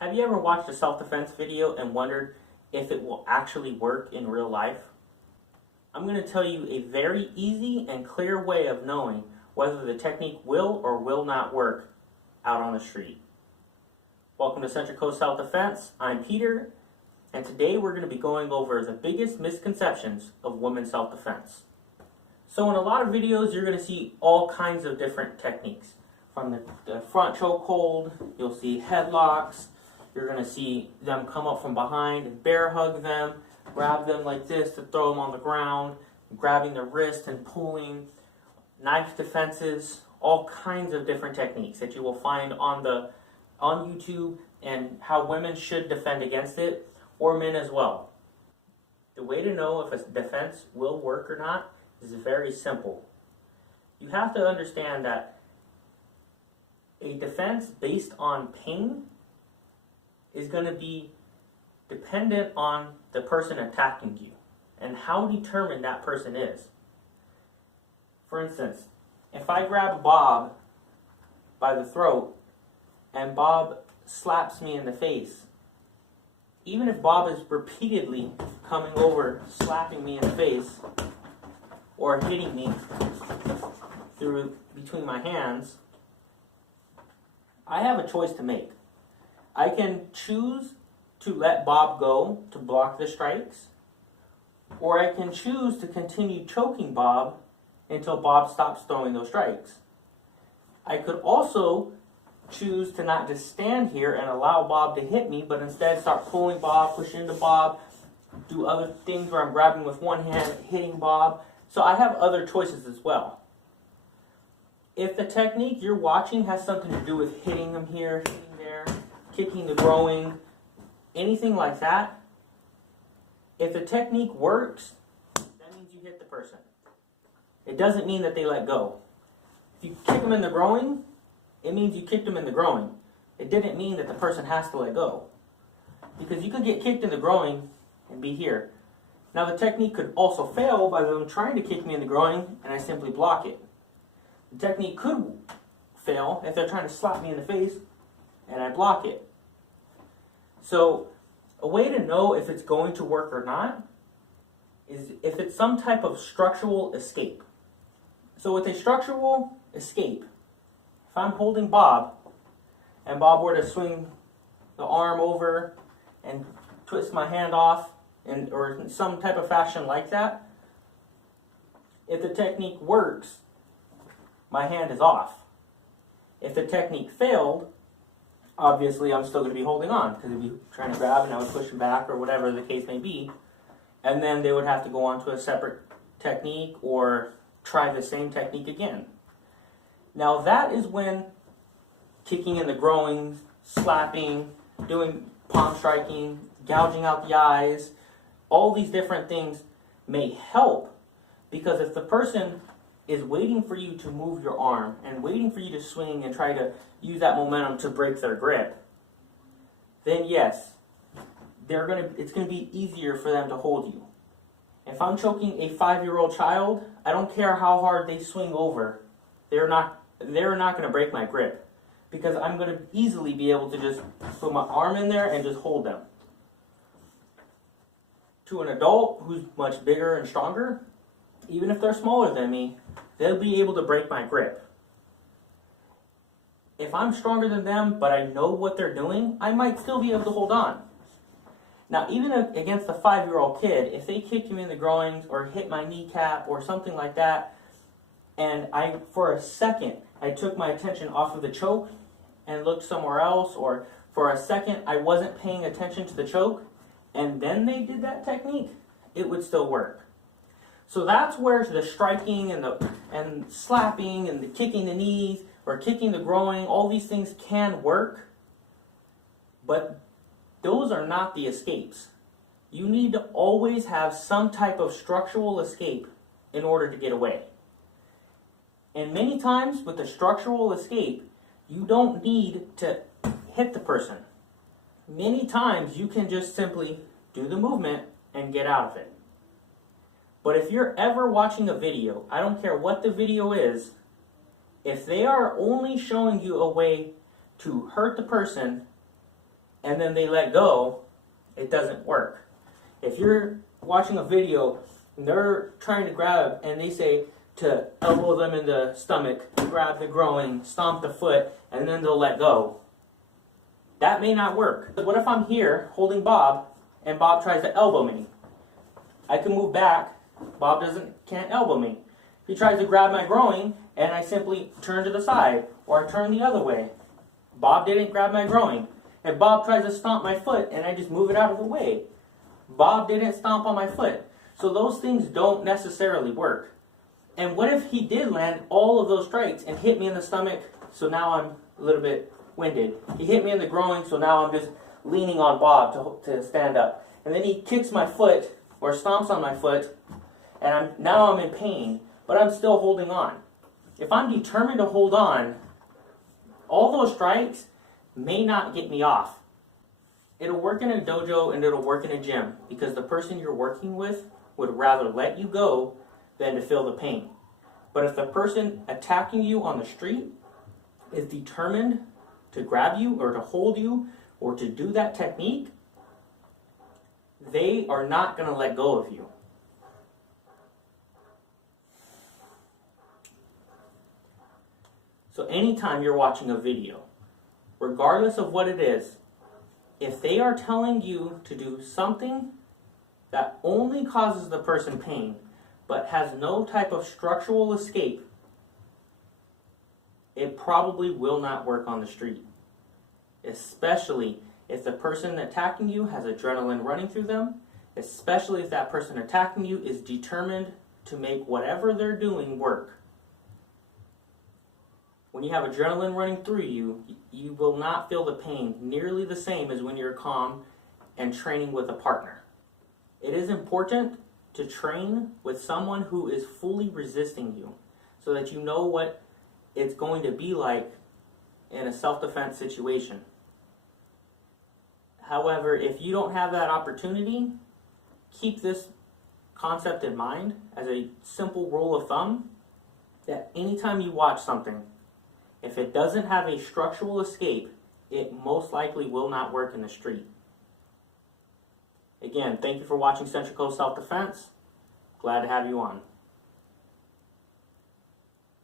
Have you ever watched a self-defense video and wondered if it will actually work in real life? I'm going to tell you a very easy and clear way of knowing whether the technique will or will not work out on the street. Welcome to Central Coast Self-Defense. I'm Peter, and today we're going to be going over the biggest misconceptions of women's self-defense. So in a lot of videos, you're going to see all kinds of different techniques. From the front chokehold, you'll see headlocks. You're going to see them come up from behind and bear hug them, grab them like this to throw them on the ground, grabbing their wrist and pulling, knife defenses, all kinds of different techniques that you will find on YouTube and how women should defend against it, or men as well. The way to know if a defense will work or not is very simple. You have to understand that a defense based on pain is going to be dependent on the person attacking you and how determined that person is. For instance, if I grab Bob by the throat and Bob slaps me in the face, even if Bob is repeatedly coming over, slapping me in the face, or hitting me between my hands, I have a choice to make. I can choose to let Bob go to block the strikes, or I can choose to continue choking Bob until Bob stops throwing those strikes. I could also choose to not just stand here and allow Bob to hit me, but instead start pulling Bob, push into Bob, do other things where I'm grabbing with one hand, hitting Bob. So I have other choices as well. If the technique you're watching has something to do with hitting him here, hitting there, kicking the groin, anything like that, if the technique works, that means you hit the person. It doesn't mean that they let go. If you kick them in the groin, it means you kicked them in the groin. It didn't mean that the person has to let go. Because you could get kicked in the groin and be here. Now the technique could also fail by them trying to kick me in the groin and I simply block it. The technique could fail if they're trying to slap me in the face and I block it. So a way to know if it's going to work or not is if it's some type of structural escape. So with a structural escape, if I'm holding Bob and Bob were to swing the arm over and twist my hand off or in some type of fashion like that, if the technique works, my hand is off. If the technique failed, obviously I'm still going to be holding on because they'd be trying to grab and I would push them back or whatever the case may be. And then they would have to go on to a separate technique or try the same technique again. Now that is when kicking in the groin, slapping, doing palm striking, gouging out the eyes, all these different things may help, because if the person is waiting for you to move your arm and waiting for you to swing and try to use that momentum to break their grip, then yes, it's going to be easier for them to hold you. If I'm choking a 5-year-old child, I don't care how hard they swing over, they're not going to break my grip, because I'm going to easily be able to just put my arm in there and just hold them. To an adult who's much bigger and stronger, even if they're smaller than me, they'll be able to break my grip. If I'm stronger than them, but I know what they're doing, I might still be able to hold on. Now, even against a 5-year-old kid, if they kick me in the groins or hit my kneecap or something like that, and for a second, I took my attention off of the choke and looked somewhere else, or for a second, I wasn't paying attention to the choke, and then they did that technique, it would still work. So that's where the striking and slapping and the kicking the knees or kicking the groin, all these things can work, but those are not the escapes. You need to always have some type of structural escape in order to get away. And many times with the structural escape, you don't need to hit the person. Many times you can just simply do the movement and get out of it. But if you're ever watching a video, I don't care what the video is, if they are only showing you a way to hurt the person and then they let go, it doesn't work. If you're watching a video and they're trying to grab and they say to elbow them in the stomach, grab the groin, stomp the foot, and then they'll let go, that may not work. What if I'm here holding Bob and Bob tries to elbow me? I can move back. Bob can't elbow me. He tries to grab my groin and I simply turn to the side or I turn the other way. Bob didn't grab my groin. If Bob tries to stomp my foot and I just move it out of the way, Bob didn't stomp on my foot. So those things don't necessarily work. And what if he did land all of those strikes and hit me in the stomach, so now I'm a little bit winded. He hit me in the groin, so now I'm just leaning on Bob to stand up. And then he kicks my foot or stomps on my foot, and now I'm in pain, but I'm still holding on. If I'm determined to hold on, all those strikes may not get me off. It'll work in a dojo and it'll work in a gym because the person you're working with would rather let you go than to feel the pain. But if the person attacking you on the street is determined to grab you or to hold you or to do that technique, they are not going to let go of you. So anytime you're watching a video, regardless of what it is, if they are telling you to do something that only causes the person pain, but has no type of structural escape, it probably will not work on the street. Especially if the person attacking you has adrenaline running through them, especially if that person attacking you is determined to make whatever they're doing work. When you have adrenaline running through you, you will not feel the pain nearly the same as when you're calm and training with a partner. It is important to train with someone who is fully resisting you so that you know what it's going to be like in a self-defense situation. However, if you don't have that opportunity, keep this concept in mind as a simple rule of thumb that anytime you watch something, if it doesn't have a structural escape, it most likely will not work in the street. Again, thank you for watching Central Coast Self-Defense. Glad to have you on.